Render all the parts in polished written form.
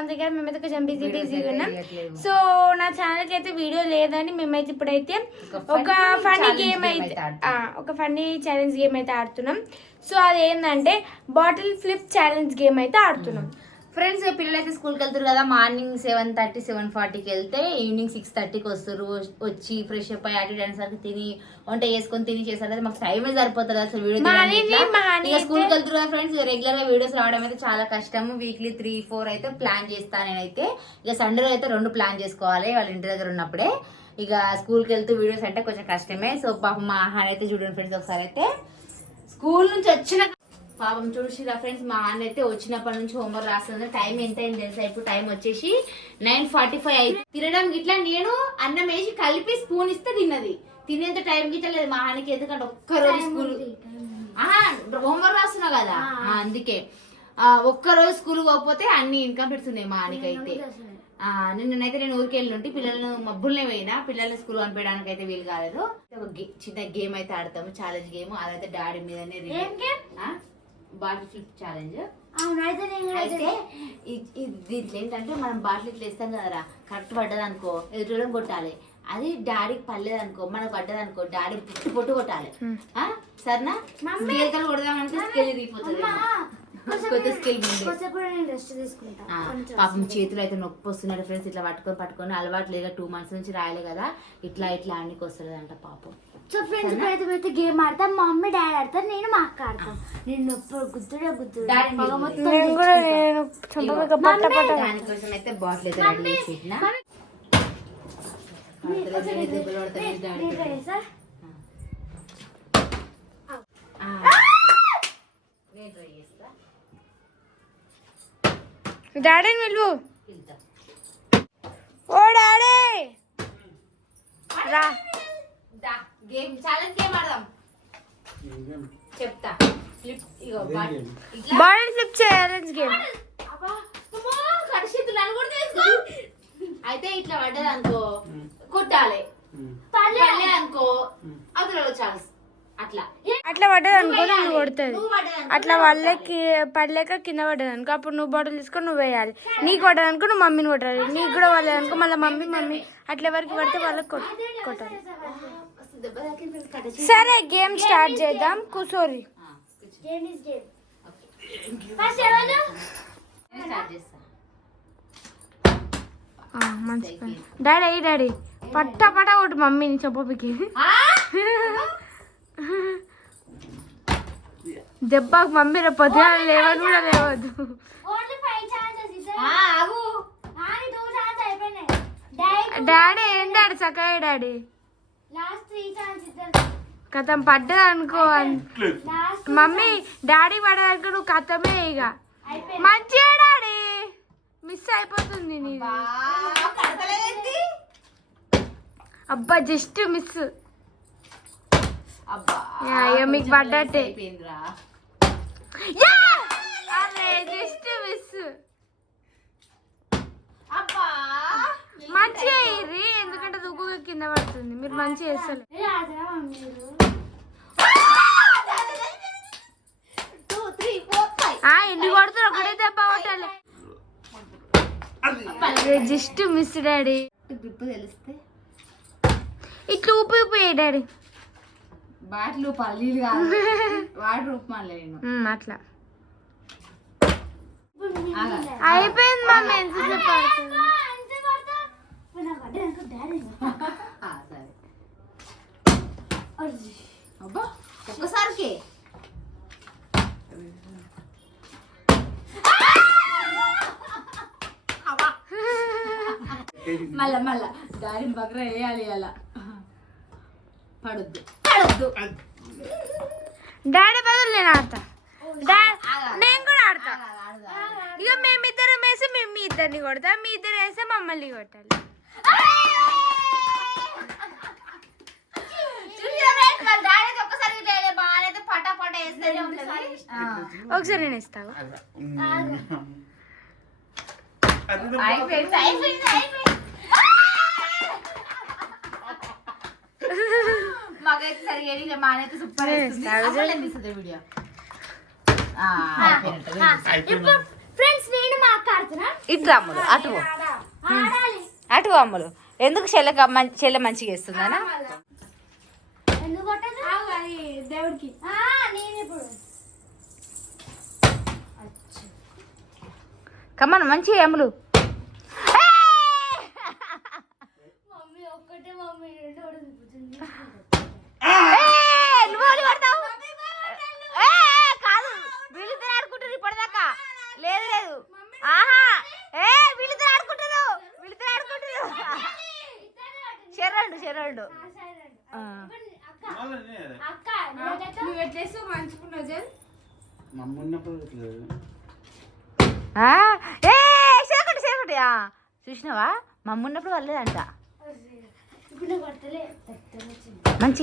అందుకని మేమైతే కొంచెం బిజీగా ఉన్నాం. సో నా ఛానల్కి అయితే వీడియో లేదని మేమైతే ఇప్పుడైతే ఒక ఫన్నీ గేమ్ అయితే ఒక ఫన్నీ ఛాలెంజ్ గేమ్ అయితే ఆడుతున్నాం. సో అది ఏంటంటే బాటిల్ ఫ్లిప్ ఛాలెంజ్ గేమ్ అయితే ఆడుతున్నాం. ఫ్రెండ్స్ పిల్లలు అయితే స్కూల్కి వెళ్తారు కదా, మార్నింగ్ 7:30 7:40కి వెళ్తే ఈవినింగ్ 6:30కి వస్తారు. వచ్చి ఫ్రెష్ అప్ అయ్యి అటు డాన్స్ వరకు తిని వంట చేసుకొని తిని చేస్తారు కదా, మాకు టైమే సరిపోతుంది అసలు వీడియో. స్కూల్కి వెళ్తారు కదా ఫ్రెండ్స్, రెగ్యులర్ గా వీడియోస్ రావడం అయితే చాలా కష్టం. వీక్లీ 3-4 అయితే ప్లాన్ చేస్తాను నేనైతే. ఇక సండే అయితే 2 ప్లాన్ చేసుకోవాలి వాళ్ళ ఇంటి దగ్గర ఉన్నప్పుడే. ఇక స్కూల్కి వెళ్తూ వీడియోస్ అంటే కొంచెం కష్టమే. సో పాపం మా హాన్ అయితే చూడండి ఫ్రెండ్స్, ఒకసారి అయితే స్కూల్ నుంచి వచ్చిన పాపం చూసిరా ఫ్రెండ్స్, మా అన్న అయితే వచ్చినప్పటి నుంచి హోంవర్క్ రాస్తుంది. టైం ఎంత అయింది తెలుసా? ఇప్పుడు టైం వచ్చేసి 9:45 అయింది. తినడం గిట్లా నేను అన్నం వేసి కలిపి స్పూన్ ఇస్తే తిన్నది. తినేంత టైం గిట్లా లేదు మా అన్నకి, ఎందుకంటే ఒక్కరోజు స్కూల్ హోంవర్క్ రాస్తున్నా కదా, అందుకే ఒక్కరోజు స్కూల్ పోకపోతే అన్ని ఇన్కంప్లీట్స్ ఉన్నాయి మా అన్నకి అయితే. నిన్నైతే నేను ఊరికి వెళ్ళి పిల్లలను మబ్బుల్నే పోయినా, పిల్లల్ని స్కూల్ పంపించడానికి అయితే వీలు కాలేదు. ఒక చిన్న గేమ్ అయితే ఆడతాము, ఛాలెంజ్ గేమ్. అదైతే డాడీ మీదనే బాటిల్ ఫ్లిప్ ఛాలెంజ్. అయితే దీంట్లో ఏంటంటే మనం బాటిల్ ఇట్లా వేస్తాం కదరా, కరెక్ట్ పడ్డది అనుకో ఎదురు కొట్టాలి. అది డాడీకి పర్లేదు అనుకో, మనకు పడ్డది అనుకో డాడీ పొట్టు కొట్టాలి. సరేనా? స్కేల్ కొడదామంటే స్కేల్ తీరిపోతుంది. కొత్త స్కేల్ పాపం చేతులు అయితే నొప్పి వస్తున్నాడు ఫ్రెండ్స్. ఇట్లా పట్టుకొని అలవాటు లేదు, 2 months నుంచి రాయలే కదా, ఇట్లా అనికి వస్తుంది అంట పాపం. సో ఫ్రెండ్స్ ఇప్పుడైతే గేమ్ ఆడతాం. మా మమ్మీ డాడీ ఆడతారు, నేను మా అక్క ఆడతాం. నేను నొప్పి గుద్దుడే దానికోసం అయితే బాటిల్ అయితే రెడీ చేసి పెట్టినా. డాడీని పిలువు. ఓ డాడీ రా, గేమ్ ఛాలెంజ్ గేమ్ ఆడదాం చెప్తా. Bottle flip challenge game. అయితే ఇట్లా పడ్డది అనుకో కొట్టాలి, అనుకో అందులో ఛాన్స్. అట్లా పడ్డది అనుకో నువ్వు కొడుతుంది. అట్లా వాళ్ళకి పడలేక కింద పడ్డది అనుకో, అప్పుడు నువ్వు బాటిల్ తీసుకొని నువ్వు వేయాలి. నీకు పడ్డది అనుకో నువ్వు మమ్మీని కొట్టాలి, నీకు కూడా పడలేదు అనుకో మళ్ళీ మమ్మీ అట్లా ఎవరికి పడితే వాళ్ళకి కొట్టాలి. సరే గేమ్ స్టార్ట్ చేద్దాం. కూసోరి మంచి డాడీ పట్ట కొట్టు మమ్మీని చెప్పకి. దెబ్బకు మమ్మీ రేపు పొద్దున లేవదు కూడా లేవద్దు. డాడీ ఏం డాడీ చక్కగా డాడీ కథం పడ్డది అనుకో. మమ్మీ డాడీ పడ్డదనుకో నువ్వు కథమే. ఇక మంచిగా డాడీ మిస్ అయిపోతుంది నీది. అబ్బా జస్ట్ మిస్. మీకు పడ్డట్టే. అరే జస్ట్ మిస్. మంచిగా అయ్యి, ఎందుకంటే దుగ్గుగా కింద పడుతుంది. మీరు మంచిగా వేస్తారు. ఎన్ని కొడుతారు? ఒకటే దెబ్బ కొట్టాలి. Just miss daddy. తెలిస్తే ఇట్లా ఊపి డాడీ. బాటిల్ పల్లీలు కాదు, వాటర్ ఉప్మాలే అట్లా అయిపోయింది. మమ్మీ ఎంతసేపు పడుతుంది? అబ్బా ఒక్కసారికి మళ్ళా దారిని పక్కన వేయాలి. అలా పడొద్దు. డాడీ బదులు నేను ఆడతా. నేను కూడా ఆడతా. ఇక మేమిద్దరం వేసి మేము మీ ఇద్దరిని కొడతా, మీ ఇద్దరు వేస్తే మమ్మల్ని కొట్టాలి. ఒకసారి నేను ఇస్తాను. మాకైతే సరిగా మానైతే సూపర్ వీడియో. ఇప్పుడు ఫ్రెండ్స్ నేను మా అక్క ఇటు అమ్ములు అటు పో. అటు పో అమ్ములు. ఎందుకు చెల్లె మంచిగా వేస్తుందనా? దేవుడికి కమ్మను మంచిగా అమ్ములు. కాదు వీళ్ళిద్దరు ఆడుకుంటారు ఇప్పటిదాకా. లేదు లేదు ఆహా వీళ్ళిద్దరు ఆడుకుంటారు చెర్రండు నువ్వు ఎట్లేస్తూ మంచుకున్నావు జల్ చెరకటి చూసినావా మమ్మున్నప్పుడు వాళ్ళేదంట. మంచి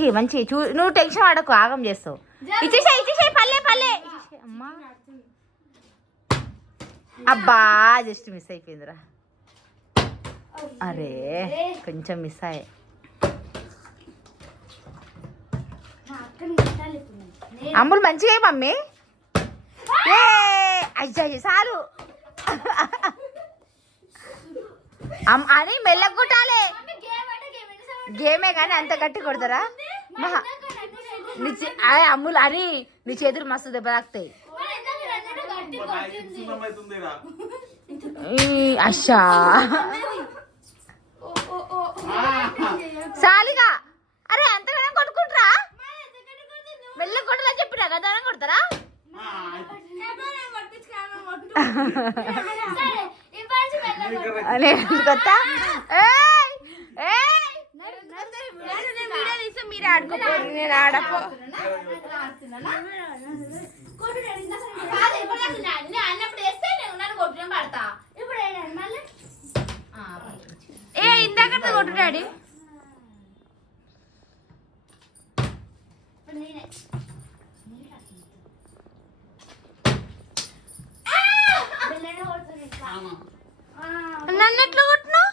నువ్వు టెన్షన్ పడకు, ఆగం చేస్తావు. ఇచ్చేసాయి పల్లె అమ్మా. అబ్బా జస్ట్ మిస్ అయిపోయిందిరా. అరే కొంచెం మిస్ అయ్యే. అమ్ములు మంచిగా మమ్మీ. అయ్యా చాలు అని మెల్లగా కొట్టాలి. గేమే కానీ అంత గట్టి కొడతారా? అమ్ములు అని నీ చేతులు మస్తు దెబ్బ తాకుతాయి. అచ్చా సాలిగా. అరే అంతగానే కొట్టుకుంటారా? మెల్ల కొట్టాలని చెప్పినా కదా కొడతారా? మీరు ఆడుకోపోరు, నేను ఆడపో. ఇందాక కొట్టు డాడీ. నన్ను ఎట్లా కొట్టినావు?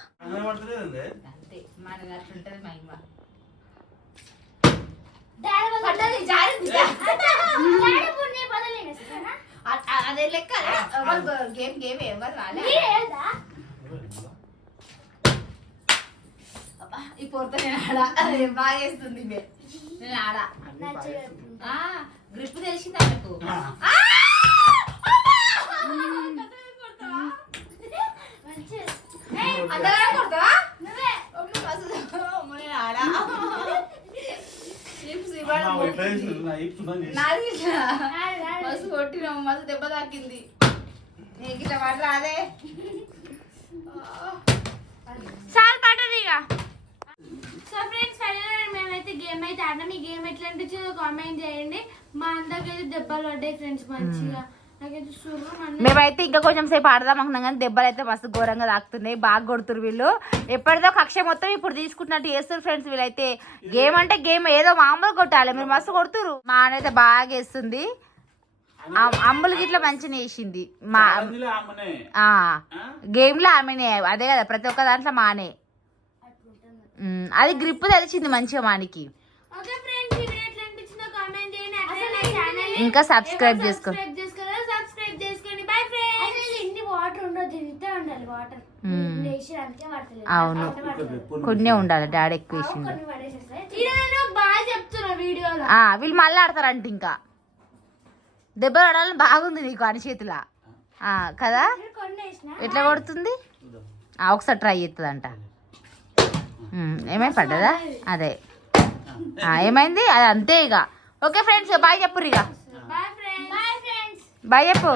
అదే లెక్క గేమ్ ఎవరు రాలే. ఈ పొరత నేను ఆడా బాగా వేస్తుంది. నేను ఆడా గ్రిప్ తెలిసిందా నాకు? అంతగా కొడతావా? నేను ఆడా మస్తు కొట్టినాం, మస్తు దెబ్బ తాకింది. నీకు ఇట్లా పడరా? అదే చాలా పడ్డది ఇక. సో ఫ్రెండ్స్ ఫైనల్ మేమైతే గేమ్ అయితే ఆడినాం. ఈ గేమ్ ఎట్లా అనిపించిందో కామెంట్ చేయండి. మా అందరికైతే దెబ్బలు పడ్డాయి ఫ్రెండ్స్ మంచిగా. మేమైతే ఇంకా కొంచెం సేపు ఆడదాం అనుకున్నాం కానీ దెబ్బలు అయితే మస్తు ఘోరంగా తాకుతున్నాయి. బాగా కొడుతురు వీళ్ళు. ఎప్పటిదో కక్ష మొత్తం ఇప్పుడు తీసుకుంటున్నట్టు చేస్తారు ఫ్రెండ్స్ వీళ్ళైతే. గేమ్ అంటే గేమ్ ఏదో మామూలు కొట్టాలి, మీరు మస్తు కొడుతురు. మా ఆనైతే బాగా వేస్తుంది. అమ్ములకి ఇట్లా మంచిగా వేసింది. మా గేమ్ లో ఆమెనే, అదే కదా ప్రతి ఒక్క దాంట్లో మానే. అది గ్రిప్ తెలిసింది మంచిగా మానికి. ఇంకా సబ్స్క్రైబ్ చేసుకో. అవును కొన్ని ఉండాలి, డాడీ ఎక్కువ వేసింది. వీళ్ళు మళ్ళీ ఆడతారంట. ఇంకా దెబ్బలు ఆడాలని బాగుంది నీకు అని చేతిలా కదా. ఎట్లా కొడుతుంది ఒకసారి ట్రై చేస్తుందంట. ఏమైంది పడ్డదా? అదే ఏమైంది అది అంతే ఇక. ఓకే ఫ్రెండ్స్ బాయ్ చెప్పుర్రు. ఇక బాయ్ చెప్పు.